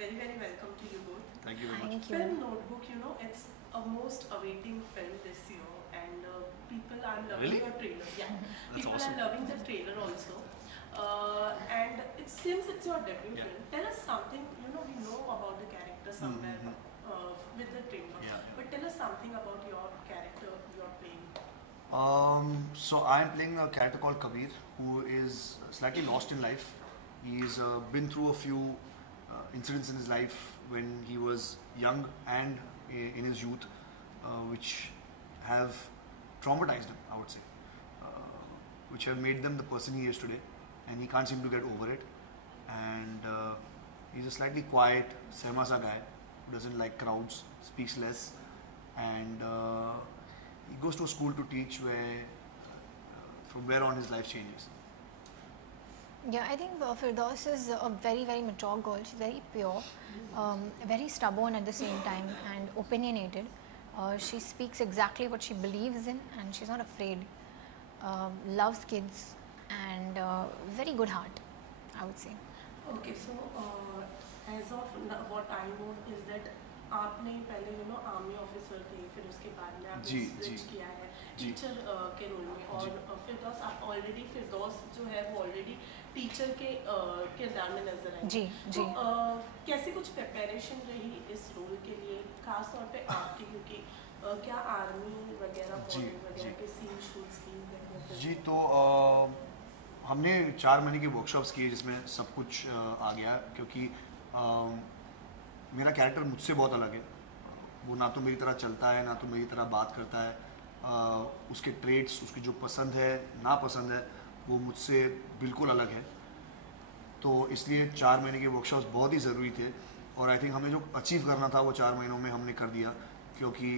Very, very welcome to you both. Thank you very much. Thank you. Film Notebook, it's a most awaiting film this year, and people are loving Really? your trailer. Yeah, That's people awesome. are loving the trailer also. And since it's your debut Yeah. film, tell us something. We know about the character somewhere with the trailer, Yeah. but tell us something about your character you're playing. So I'm playing a character called Kabir, who is slightly lost in life. He's been through a few incidents in his life when he was young and in his youth, which have traumatized him, I would say, which have made them the person he is today, and he can't seem to get over it. And he's a slightly quiet, Sehmasa guy who doesn't like crowds, speaks less, and he goes to a school to teach where, from where on his life changes. Yeah, I think Firdaus is a very, very mature girl. She's very pure, very stubborn at the same time, and opinionated. She speaks exactly what she believes in, and she's not afraid. Loves kids, and very good heart, I would say. Okay, so as of now, what I know is that आपने पहले army officer थे, फिर उसके बाद में आपने जी, switch जी, किया है जी। टीचर के रोल में, और जी। फिरदौस आप ऑलरेडी फिरदौस जो है वो ऑलरेडी टीचर के किरदार में नजर आई। जी, जी। तो कैसी कुछ प्रिपरेशन रही इस रोल के लिए, खास तौर पे आपकी, क्योंकि क्या आर्मी वगैरह जी, वगैरह जी। के सीन शूट्स की? जी, तो हमने 4 महीने की वर्कशॉप्स की जिसमें सब कुछ आ गया, क्योंकि मेरा कैरेक्टर मुझसे बहुत अलग है। वो ना तो मेरी तरह चलता है, ना तो मेरी तरह बात करता है। उसके ट्रेड्स, उसकी जो पसंद है ना पसंद है, वो मुझसे बिल्कुल अलग है। तो इसलिए 4 महीने के वर्कशॉप्स बहुत ही ज़रूरी थे, और आई थिंक हमें जो अचीव करना था वो 4 महीनों में हमने कर दिया, क्योंकि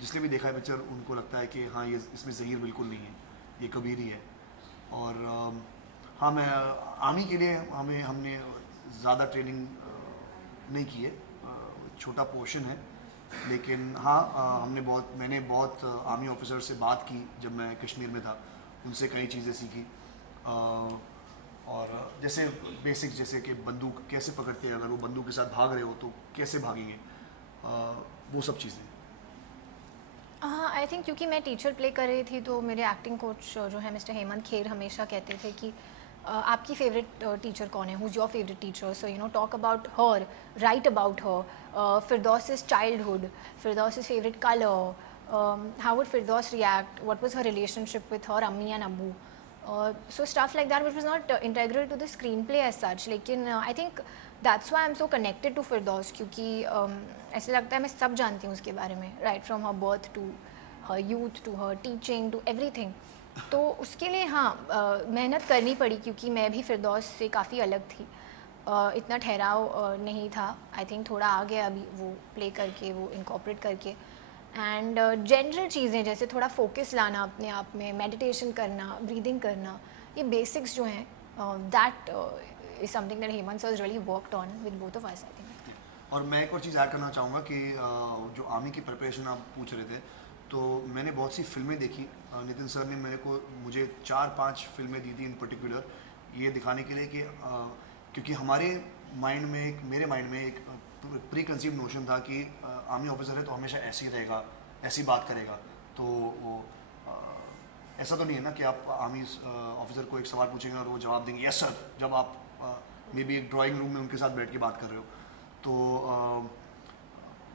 जिसने भी देखा है पिक्चर उनको लगता है कि हाँ, ये इसमें ज़हीर बिल्कुल नहीं है, ये कबीर ही है। और हाँ, मैं आर्मी के लिए हमने ज़्यादा ट्रेनिंग नहीं की है, छोटा पोर्शन है, लेकिन हाँ, मैंने बहुत आर्मी ऑफिसर से बात की जब मैं कश्मीर में था, उनसे कई चीज़ें सीखी। और जैसे बेसिक्स, जैसे कि बंदूक कैसे पकड़ते हैं, अगर वो बंदूक के साथ भाग रहे हो तो कैसे भागेंगे, वो सब चीज़ें। हाँ, आई थिंक क्योंकि मैं टीचर प्ले कर रही थी, तो मेरे एक्टिंग कोच जो है मिस्टर हेमंत खेर हमेशा कहते थे कि आपकी फेवरेट टीचर कौन है, who's your favourite teacher, so talk about her, write about her, फिरदौस's childhood, Firdaus's favorite color, how would Firdaus react, what was her relationship with her Ammi and Abu, so stuff like that, which was not integral to the screenplay as such, लेकिन I think that's why I'm so connected to Firdaus, क्योंकि ऐसे लगता है मैं सब जानती हूँ उसके बारे में, right from her birth to her youth to her teaching to everything. तो उसके लिए हाँ, मेहनत करनी पड़ी, क्योंकि मैं भी फिरदौस से काफ़ी अलग थी, इतना ठहराव नहीं था। आई थिंक थोड़ा आ गया अभी वो प्ले करके, वो इनकॉर्पोरेट करके, एंड जनरल चीज़ें जैसे थोड़ा फोकस लाना अपने आप में, मेडिटेशन करना, ब्रीदिंग करना, ये बेसिक्स जो हैं, that is something that Hemant sir really worked on with both of us, I think. और मैं एक और चीज़ ऐड करना चाहूँगा कि जो आर्मी की प्रिपरेशन आप पूछ रहे थे, तो मैंने बहुत सी फिल्में देखी। नितिन सर ने मुझे 4-5 फिल्में दी थी इन पर्टिकुलर, ये दिखाने के लिए कि क्योंकि मेरे माइंड में एक प्री कंसीव नोशन था कि आर्मी ऑफिसर है तो हमेशा ऐसे ही रहेगा, ऐसी बात करेगा। तो वो ऐसा तो नहीं है ना कि आप आर्मी ऑफिसर को एक सवाल पूछेंगे और वो जवाब देंगे यस सर, जब आप मे बी एक ड्राइंग रूम में उनके साथ बैठ के बात कर रहे हो। तो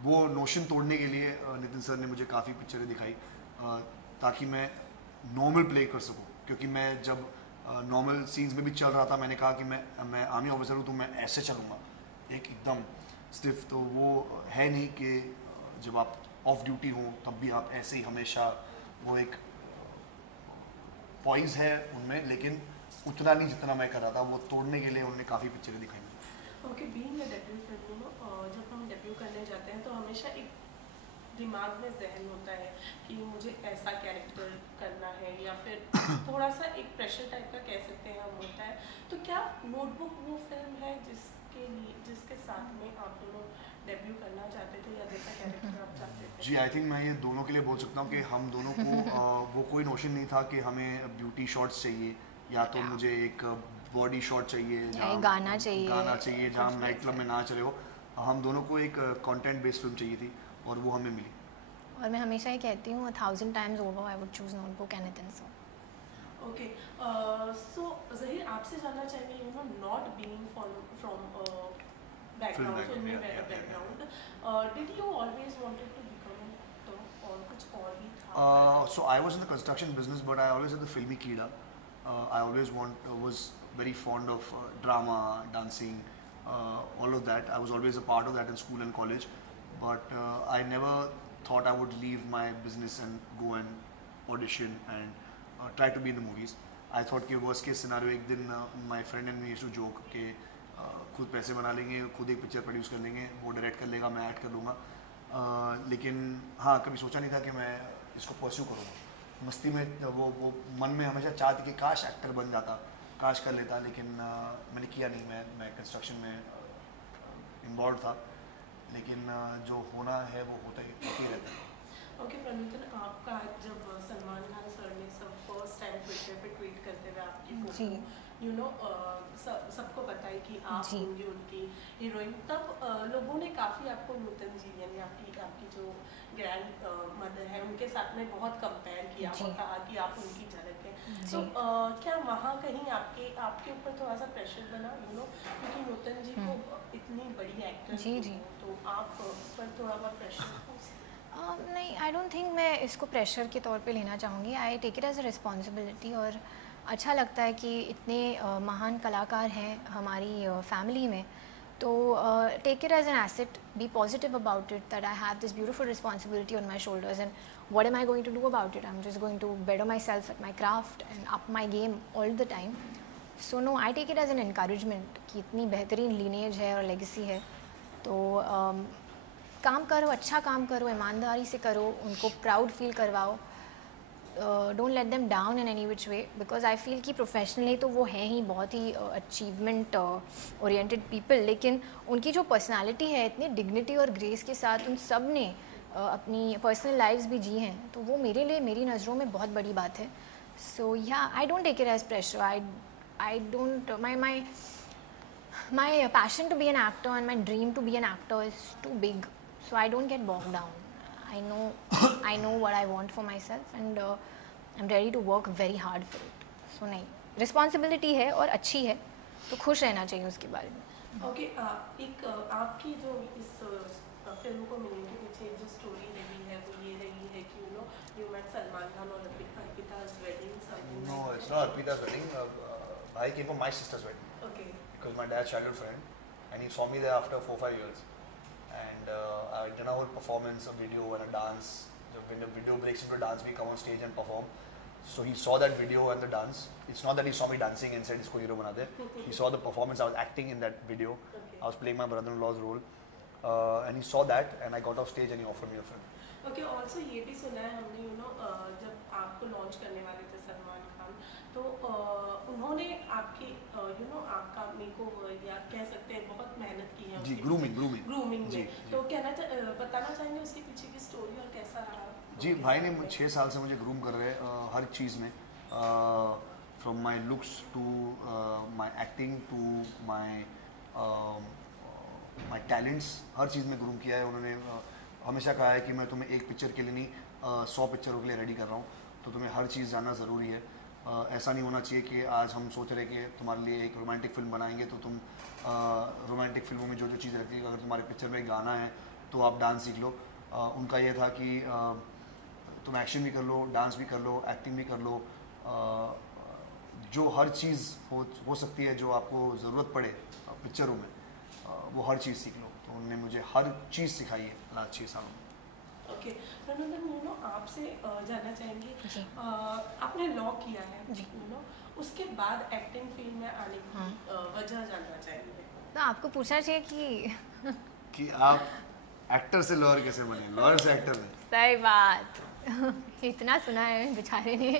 वो नोशन तोड़ने के लिए नितिन सर ने मुझे काफ़ी पिक्चरें दिखाई, ताकि मैं नॉर्मल प्ले कर सकूं, क्योंकि मैं जब नॉर्मल सीन्स में भी चल रहा था, मैंने कहा कि मैं आर्मी ऑफिसर हूँ तो मैं ऐसे चलूँगा, एकदम स्टिफ। तो वो है नहीं कि जब आप ऑफ ड्यूटी हो तब भी आप ऐसे ही हमेशा, वो एक पॉइज है उनमें, लेकिन उतना नहीं जितना मैं कर रहा था। वो तोड़ने के लिए उन्होंने काफ़ी पिक्चरें दिखाई। Okay, being a debut film, जब हम डेब्यू करने जाते हैं तो हमेशा एक दिमाग में जहन होता है कि मुझे ऐसा कैरेक्टर करना है, या फिर थोड़ा सा एक प्रेशर टाइप का कह सकते हैं हम होता है। तो क्या नोटबुक वो फिल्म है जिसके साथ में आप दोनों डेब्यू करना चाहते थे, या जैसा कैरेक्टर आप चाहते थे? जी, आई थिंक मैं ये दोनों के लिए बोल सकता हूँ कि हम दोनों को वो कोई नोशन नहीं था कि हमें ब्यूटी शॉट्स चाहिए, या तो मुझे एक बॉडी शॉट चाहिए, गाना चाहिए जहाँ हम नाइट क्लब में नाच रहे हो। हम दोनों को एक कंटेंट बेस्ड फिल्म चाहिए थी और वो हमें मिली। और मैं हमेशा ही कहती हूँ 1000 times over I would choose Notebook and Nitin sir. Okay, so Zaheer आपसे जानना चाहेंगे, you know not being from background, फिल्मी background, did you always wanted to become an actor और कुछ और भी था? So I was in the construction business, but I always had the filmy keeda. I always was very fond of drama, dancing, all of that. I was always a part of that in school and college, but I never thought I would leave my business and go and audition and try to be in the movies. I thought कि worst case scenario एक दिन my friend and me used to joke कि खुद पैसे बना लेंगे, खुद एक पिक्चर प्रोड्यूस कर लेंगे, वो डायरेक्ट कर लेगा, मैं एक्ट कर लूँगा। लेकिन हाँ, कभी सोचा नहीं था कि मैं इसको परस्यू करूँगा। मस्ती में वो मन में हमेशा चाह थी कि काश एक्टर बन जाता, काश कर लेता, लेकिन मैंने किया नहीं। मैं कंस्ट्रक्शन में इन्वॉल्व था, लेकिन जो होना है वो होता ही रहता है। ओके प्रणीतन, आपका जब सलमान खान सर ने फर्स्ट टाइम ट्विटर पे ट्वीट करते हुए आपकी फोटो, यू नो सबको पता है कि आप होंगी उनकी हीरोइन, तब लोगों ने काफ़ी आपको नूतन जी यानी आपकी जो ग्रैंड मदर है उनके साथ में बहुत कंपेयर किया और कहा कि आप उनकी झलक है। तो क्या वहाँ कहीं आपके ऊपर थोड़ा सा प्रेशर बना, यू नो, क्योंकि नूतन जी को इतनी बड़ी एक्टर तो आप पर थोड़ा बहुत प्रेशर? नहीं, आई डोंट थिंक मैं इसको प्रेशर के तौर पे लेना चाहूँगी। I take it as a responsibility, और अच्छा लगता है कि इतने महान कलाकार हैं हमारी फैमिली में, तो take it as an asset, be positive about it, that I have this beautiful responsibility on my shoulders, and what am I going to do about it? I am just going to better myself at my craft and up my game all the time. So no, I take it as an encouragement कि इतनी बेहतरीन lineage है और legacy है, तो काम करो, अच्छा काम करो, ईमानदारी से करो, उनको प्राउड फील करवाओ, don't let them down in any which way, because I feel कि प्रोफेशनली तो वो हैं ही बहुत ही अचीवमेंट ओरिएंटेड पीपल, लेकिन उनकी जो पर्सनालिटी है इतनी डिग्निटी और ग्रेस के साथ उन सब ने अपनी पर्सनल लाइफ्स भी जी हैं, तो वो मेरे लिए मेरी नज़रों में बहुत बड़ी बात है। So yeah I don't take it as pressure, I don't my passion to be an actor and my dream to be an actor is too big, so I don't get bogged down. I know what I want for myself, and I'm ready to work very hard for it. So नहीं, responsibility है और अच्छी है, तो खुश रहना चाहिए उसके बारे में। ओके, एक आपकी जो इस फिल्म को मिलने के पीछे जो स्टोरी रही है वो ये रही है कि you met सलमान खान और अर्पिता's wedding, something like that. No, it's not Arpita's wedding. I came for my sister's wedding. Okay. Because my dad's childhood friend, and he saw me there after 4-5 years. And I did a whole performance, a video and a dance. When the video breaks into dance, we come on stage and perform. So he saw that video and the dance. It's not that he saw me dancing and said, "Isko hero bana de." He saw the performance. I was acting in that video. Okay. I was playing my brother-in-law's role, and he saw that, and I got off stage and he offered me a film. Okay. Also, ये भी सुना है हमने, you know, जब आपको launch करने वाले थे सलमान खान, तो उन्होंने आपकी यू नो आपका मेकओवर या कह सकते हैं बहुत मेहनत की है जी, ग्रूमिंग में, तो बताना चाहेंगे उसके पीछे की स्टोरी और कैसा रहा? जी, भाई ने 6 साल से मुझे ग्रूम कर रहे हैं हर चीज़ में, from my looks to my acting to my talents, हर चीज़ में ग्रूम किया है उन्होंने। हमेशा कहा है कि मैं तुम्हें एक पिक्चर के लिए नहीं 100 पिक्चरों के लिए रेडी कर रहा हूँ, तो तुम्हें हर चीज़ जानना ज़रूरी है। ऐसा नहीं होना चाहिए कि आज हम सोच रहे कि तुम्हारे लिए एक रोमांटिक फिल्म बनाएंगे तो तुम रोमांटिक फिल्मों में जो जो चीज़ रहती है, अगर तुम्हारे पिक्चर में गाना है तो आप डांस सीख लो। उनका ये था कि तुम एक्शन भी कर लो, डांस भी कर लो, एक्टिंग भी कर लो, जो हर चीज़ हो सकती है जो आपको ज़रूरत पड़े पिक्चरों में, वो हर चीज़ सीख लो। तो उन्होंने मुझे हर चीज़ सिखाई है लास्ट 6 सालों में। ओके, रनंदन, यू नो आपसे जानना चाहेंगे, आपने लॉ किया है, यू नो, उसके बाद एक्टिंग फील्ड में आने की वजह जानना चाहेंगे। तो आपको पूछना चाहिए कि आप एक्टर से लॉयर कैसे बने, लॉयर से एक्टर में। सही बात इतना सुना है बेचारे ने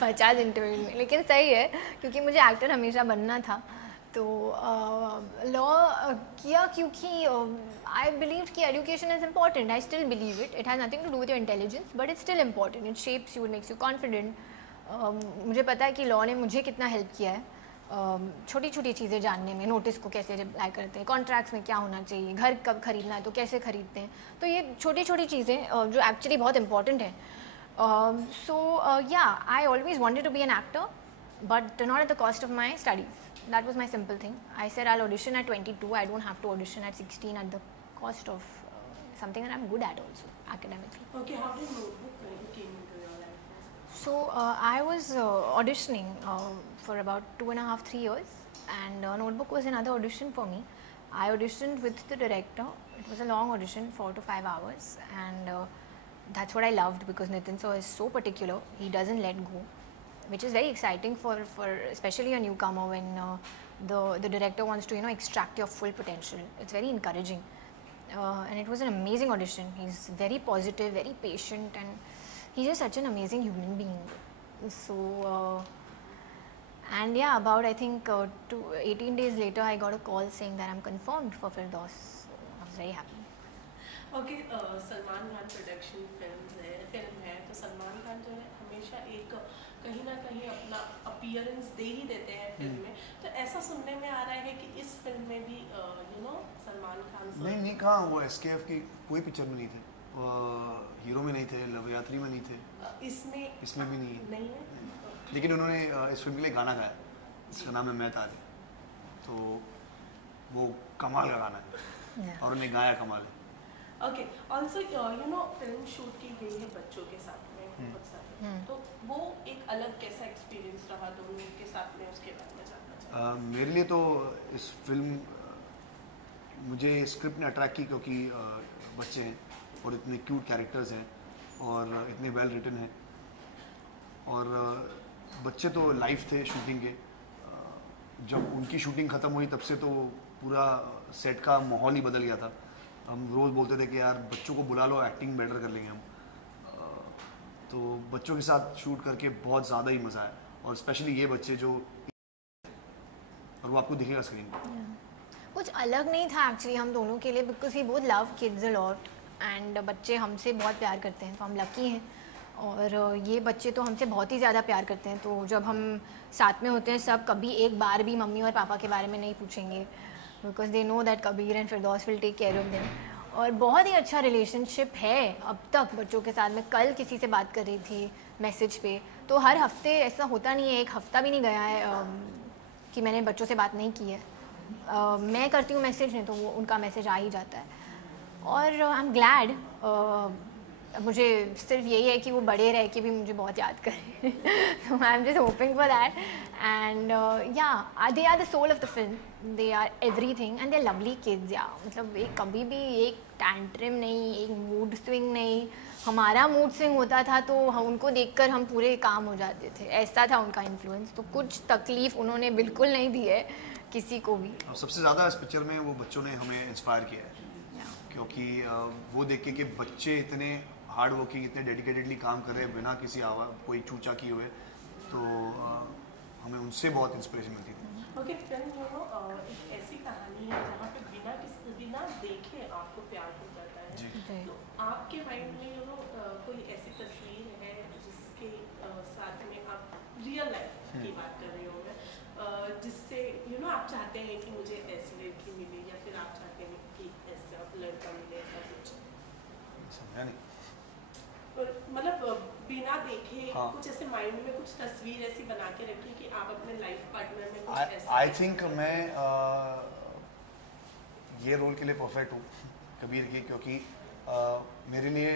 50 इंटरव्यू में, लेकिन सही है क्योंकि मुझे एक्टर हमेशा बनना था। तो लॉ किया क्योंकि आई बिलीव कि education is important. I still believe it has nothing to do with your intelligence, but it's still important. It shapes you, makes you confident. मुझे पता है कि लॉ ने मुझे कितना हेल्प किया है, छोटी छोटी चीज़ें जानने में, नोटिस को कैसे रिप्लाई करते हैं, कॉन्ट्रैक्ट्स में क्या होना चाहिए, घर कब खरीदना है तो कैसे खरीदते हैं, तो ये छोटी छोटी चीज़ें जो एक्चुअली बहुत इंपॉर्टेंट है. So yeah I always wanted to be an actor, but not at the cost of my studies. That was my simple thing. I said I'll audition at 22. I don't have to audition at 16 at the cost of something that I'm good at also academically. Okay, how did Notebook came into your life? So I was auditioning for about 2.5, 3 years, and Notebook was another audition for me. I auditioned with the director. It was a long audition, 4 to 5 hours, and that's what I loved because Nitin sir is so particular. He doesn't let go, which is very exciting for especially a newcomer when the director wants to extract your full potential. It's very encouraging, and it was an amazing audition. He's very positive, very patient, and he's just such an amazing human being. So and yeah, about I think 18 days later I got a call saying that I'm confirmed for Firdaus. So I was very happy. Okay, Salman Khan production film है तो सलमान खान जो है हमेशा एक कहीं ना कहीं अपना अपीयरेंस दे ही देते हैं फिल्म में, तो ऐसा सुनने में आ रहा है कि इस फिल्म में भी सलमान खान नहीं कहाँ, वो SKF की कोई पिक्चर में नहीं थे, हीरो में नहीं थे, लव यात्री में नहीं थे, इसमें भी नहीं है। लेकिन उन्होंने इस फिल्म के लिए गाना गाया, इसका नाम है मैं तारे, तो वो कमाल का गाना है और उन्हें गाया कमाल है। ओके, ऑल्सो फिल्म शूट की गई है बच्चों के साथ में बहुत सारे, तो वो एक अलग कैसा एक्सपीरियंस रहा दोनों के साथ में, उसके बारे में जानना चाहूँ। मेरे लिए तो इस फिल्म, मुझे स्क्रिप्ट ने अट्रैक्ट की क्योंकि बच्चे हैं और इतने क्यूट कैरेक्टर्स हैं और इतने वेल रिटन हैं, और बच्चे तो लाइव थे शूटिंग के। जब उनकी शूटिंग ख़त्म हुई तब से तो पूरा सेट का माहौल ही बदल गया था। हम रोज़ बोलते थे कि यार बच्चों को बुला लो, एक्टिंग बेटर कर लेंगे हम। तो बच्चों के साथ शूट करके बहुत ज़्यादा ही मज़ा आया, और स्पेशली ये बच्चे जो, और वो आपको दिखेगा स्क्रीन पर। कुछ अलग नहीं था एक्चुअली हम दोनों के लिए, because we both love kids a lot, and बच्चे हमसे बहुत प्यार करते हैं, तो हम लकी हैं। और ये बच्चे तो हमसे बहुत ही ज़्यादा प्यार करते हैं, तो जब हम साथ में होते हैं सब, कभी एक बार भी मम्मी और पापा के बारे में नहीं पूछेंगे, because they know that Kabir and Firdaus will take care of them. और बहुत ही अच्छा रिलेशनशिप है अब तक बच्चों के साथ में। कल किसी से बात कर रही थी मैसेज पे, तो हर हफ्ते ऐसा होता नहीं है, एक हफ्ता भी नहीं गया है कि मैंने बच्चों से बात नहीं की है। मैं करती हूँ मैसेज नहीं तो वो उनका मैसेज आ ही जाता है, और आई एम ग्लैड। मुझे सिर्फ यही है कि वो बड़े रह के भी मुझे बहुत याद करें, तो I am just hoping for that. And yeah they are the soul of the film, they are everything and they are lovely kids. Yeah मतलब एक कभी भी एक टैंट्रम नहीं, एक मूड स्विंग नहीं। हमारा मूड स्विंग होता था तो हम उनको देखकर हम पूरे काम हो जाते थे, ऐसा था उनका इन्फ्लुएंस। तो कुछ तकलीफ उन्होंने बिल्कुल नहीं दी है किसी को भी। सबसे ज़्यादा इस पिक्चर में वो बच्चों ने हमें इंस्पायर किया है, क्योंकि वो देख के कि बच्चे इतने हार्ड वर्किंग, इतने डेडिकेटेडली काम कर रहे हैं बिना किसी कोई चूचा किए हुए, तो हमें उनसे बहुत इंस्पिरेशन मिलती थी। ओके, फिल्म एक ऐसी कहानी है जहाँ पे बिना देखे आपको प्यार हो जाता है। तो आपके माइंड में कोई ऐसी तस्वीर है जिसके साथ में आप रियल लाइफ की बात कर रहे होंगे, जिससे आप चाहते हैं कि मुझे ऐसी लड़की मिले, या फिर आप चाहते हैं कि ऐसा लड़का मिले, ऐसा कुछ? समझा नहीं। मतलब बिना देखे कुछ ऐसे माइंड में कुछ तस्वीर ऐसी बना के रखी कि आप अपने लाइफ पार्टनर में कुछ ऐसा। आई थिंक मैं ये रोल के लिए परफेक्ट हूँ कबीर की, क्योंकि मेरे लिए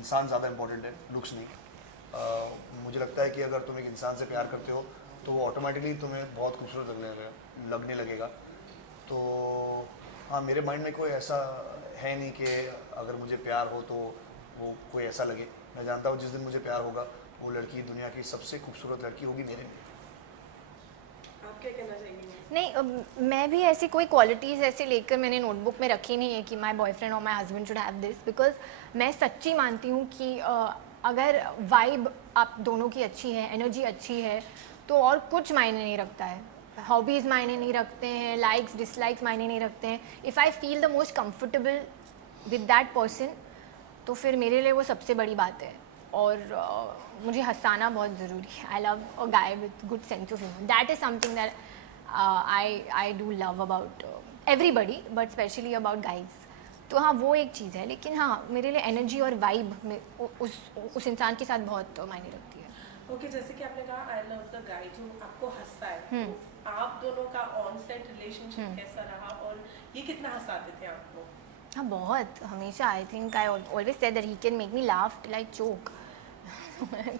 इंसान ज़्यादा इम्पोर्टेंट है, लुक्स नहीं। मुझे लगता है कि अगर तुम एक इंसान से प्यार करते हो तो वो ऑटोमेटिकली तुम्हें बहुत खूबसूरत लगने लगेगा। तो हाँ, मेरे माइंड में कोई ऐसा है नहीं कि अगर मुझे प्यार हो तो वो कोई ऐसा लगे। मैं जानता हूँ जिस दिन मुझे प्यार होगा वो लड़की दुनिया की सबसे खूबसूरत लड़की होगी मेरे लिए। आप क्या कहना चाहेंगे? नहीं, मैं भी ऐसी कोई क्वालिटीज़ ऐसे लेकर मैंने नोटबुक में रखी नहीं है कि माय बॉयफ्रेंड और my husband should have this, because मैं सच्ची मानती हूँ कि अगर वाइब आप दोनों की अच्छी है, एनर्जी अच्छी है, तो और कुछ मायने नहीं रखता है। हॉबीज़ मायने नहीं रखते हैं, लाइक्स डिसलाइक्स मायने नहीं रखते हैं। If I feel the most comfortable with that person, तो फिर मेरे लिए वो सबसे बड़ी बात है। और मुझे हंसाना बहुत ज़रूरी है। I love a guy with good sense of humour, that is something that I do love about everybody but specially about guys. तो हाँ वो एक चीज़ है, लेकिन हाँ मेरे लिए एनर्जी और वाइब में उस इंसान के साथ बहुत मायने रखती है. ओके, जैसे कि आपने कहा आई लव द गाय जो आपको हंसता है, तो आप दोनों का ऑन सेट रिलेशनशिप कैसा रहा और ये कितना हंसाते थे आपको? हाँ बहुत, हमेशा. I think I always said that he can make me laugh till I choke.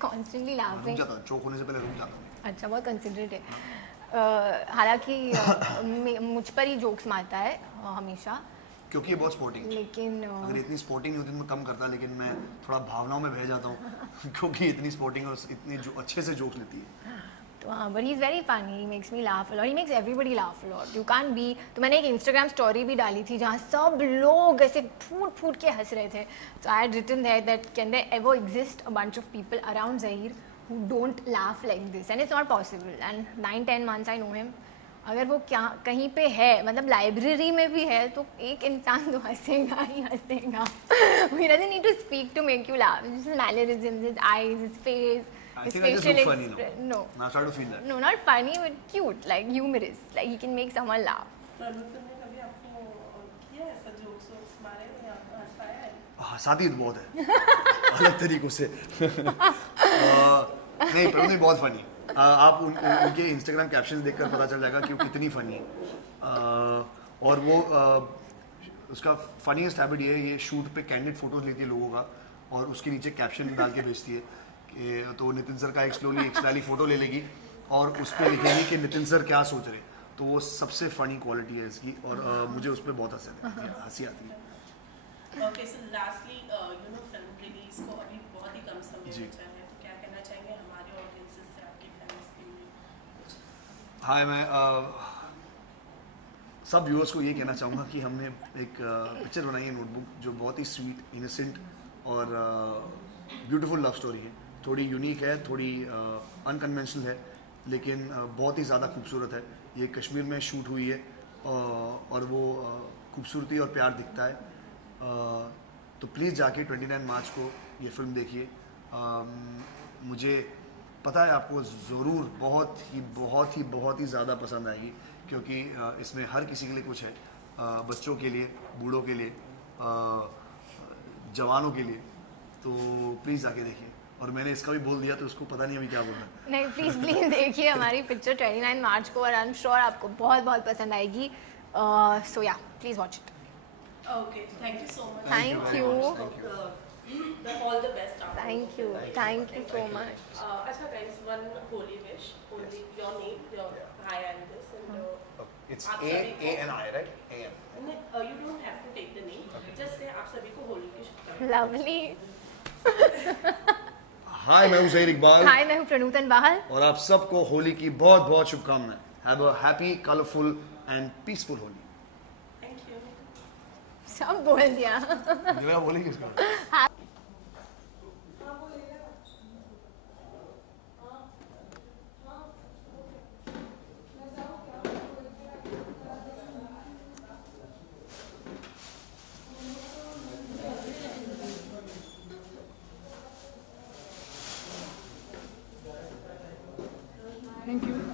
Constantly laughing. Choke होने से पहले रुक जाता हूँ. अच्छा, बहुत कंसिडरेट है. हालांकि मुझ पर ही जोक्स मारता है हमेशा, क्योंकि ये बहुत स्पोर्टिंग है. लेकिन अगर इतनी स्पोर्टिंग नहीं होती तो मैं कम करता, लेकिन मैं थोड़ा भावनाओं में बह जाता हूँ क्योंकि इतनी स्पोर्टिंग और इतनी जो अच्छे से जोक लेती है. तो हाँ, but he is very funny. He makes me laugh a lot. He makes everybody laugh a lot. You can't be. तो मैंने एक इंस्टाग्राम स्टोरी भी डाली थी जहाँ सब लोग ऐसे फूट फूट के हंस रहे थे. तो I had written there that can there ever exist a bunch of people around Zaheer who don't laugh like this, and it's not possible. And 9-10 months I know him. अगर वो क्या कहीं पे है, मतलब लाइब्रेरी में भी है, तो एक इंसान तो हंसेगा ही हंसेगा. He doesn't need to speak to make you laugh. It's just his mannerisms, his eyes, his face, his facial expression. No. I start to feel that. No, not funny, but cute, like humorous. Like he can make someone laugh. Pranutan ने कभी आपको किया ऐसा jokes Woakes मारे या हंसाया है? हंसाती तो बहुत है अलग तरीकों से. नहीं, प्रनुतन बहुत फनी. आप उनके इंस्टाग्राम कैप्शन देखकर पता चल जाएगा कि वो कितनी फ़नी है. और वो उसका फनीस्ट हैबिट ये है, ये शूट पे कैंडिड फोटोज लेती है लोगों का और उसके नीचे कैप्शन डाल के भेजती है कि तो नितिन सर का एक स्टाइली फोटो ले लेगी और उस पर लिखेगी कि नितिन सर क्या सोच रहे. तो वो सबसे फ़नी क्वालिटी है इसकी और मुझे उस पर बहुत हंसी आती है. ओके, सो लास्टली फिल्म रिलीज को अभी बहुत ही कम समय बचा है, तो क्या कहना चाहेंगे हमारे ऑडियंसेस से, आपके फैंस के लिए? हाँ, मैं सब व्यूअर्स को ये कहना चाहूँगा कि हमने एक पिक्चर बनाई है, नोटबुक, जो बहुत ही स्वीट, इनोसेंट और ब्यूटीफुल लव स्टोरी है. थोड़ी यूनिक है, थोड़ी अनकन्वेंशनल है, लेकिन बहुत ही ज़्यादा खूबसूरत है. ये कश्मीर में शूट हुई है और वो खूबसूरती और प्यार दिखता है. तो प्लीज़ जाके 29 मार्च को ये फिल्म देखिए. मुझे पता है आपको ज़रूर बहुत ही ज़्यादा पसंद आएगी, क्योंकि इसमें हर किसी के लिए कुछ है. बच्चों के लिए, बूढ़ों के लिए, जवानों के लिए. तो प्लीज़ जाके देखिए. और मैंने इसका भी बोल दिया तो उसको पता नहीं अभी क्या बोलना. नहीं, प्लीज़ देखिए हमारी पिक्चर 29 मार्च को और आई एम श्योर आपको बहुत पसंद आएगी. सो या, please watch it. Okay, thank you so much. Thank you. All the best. Thank you so much. अच्छा guys, one holy wish. Only your name, your hi and this and It's A and I, right? A and. you don't have to take the name. Just say आप सभी को होली की शुभकामनाएं. Lovely. हाय, मैं हूँ ज़हीर इकबाल. हाय, मैं हूँ प्रणुतन बाहल. और आप सबको होली की बहुत शुभकामनाएं. Have a happy, colorful and peaceful Holi. Thank you. सब बोल दिया. मेरा होली किसका? Thank you.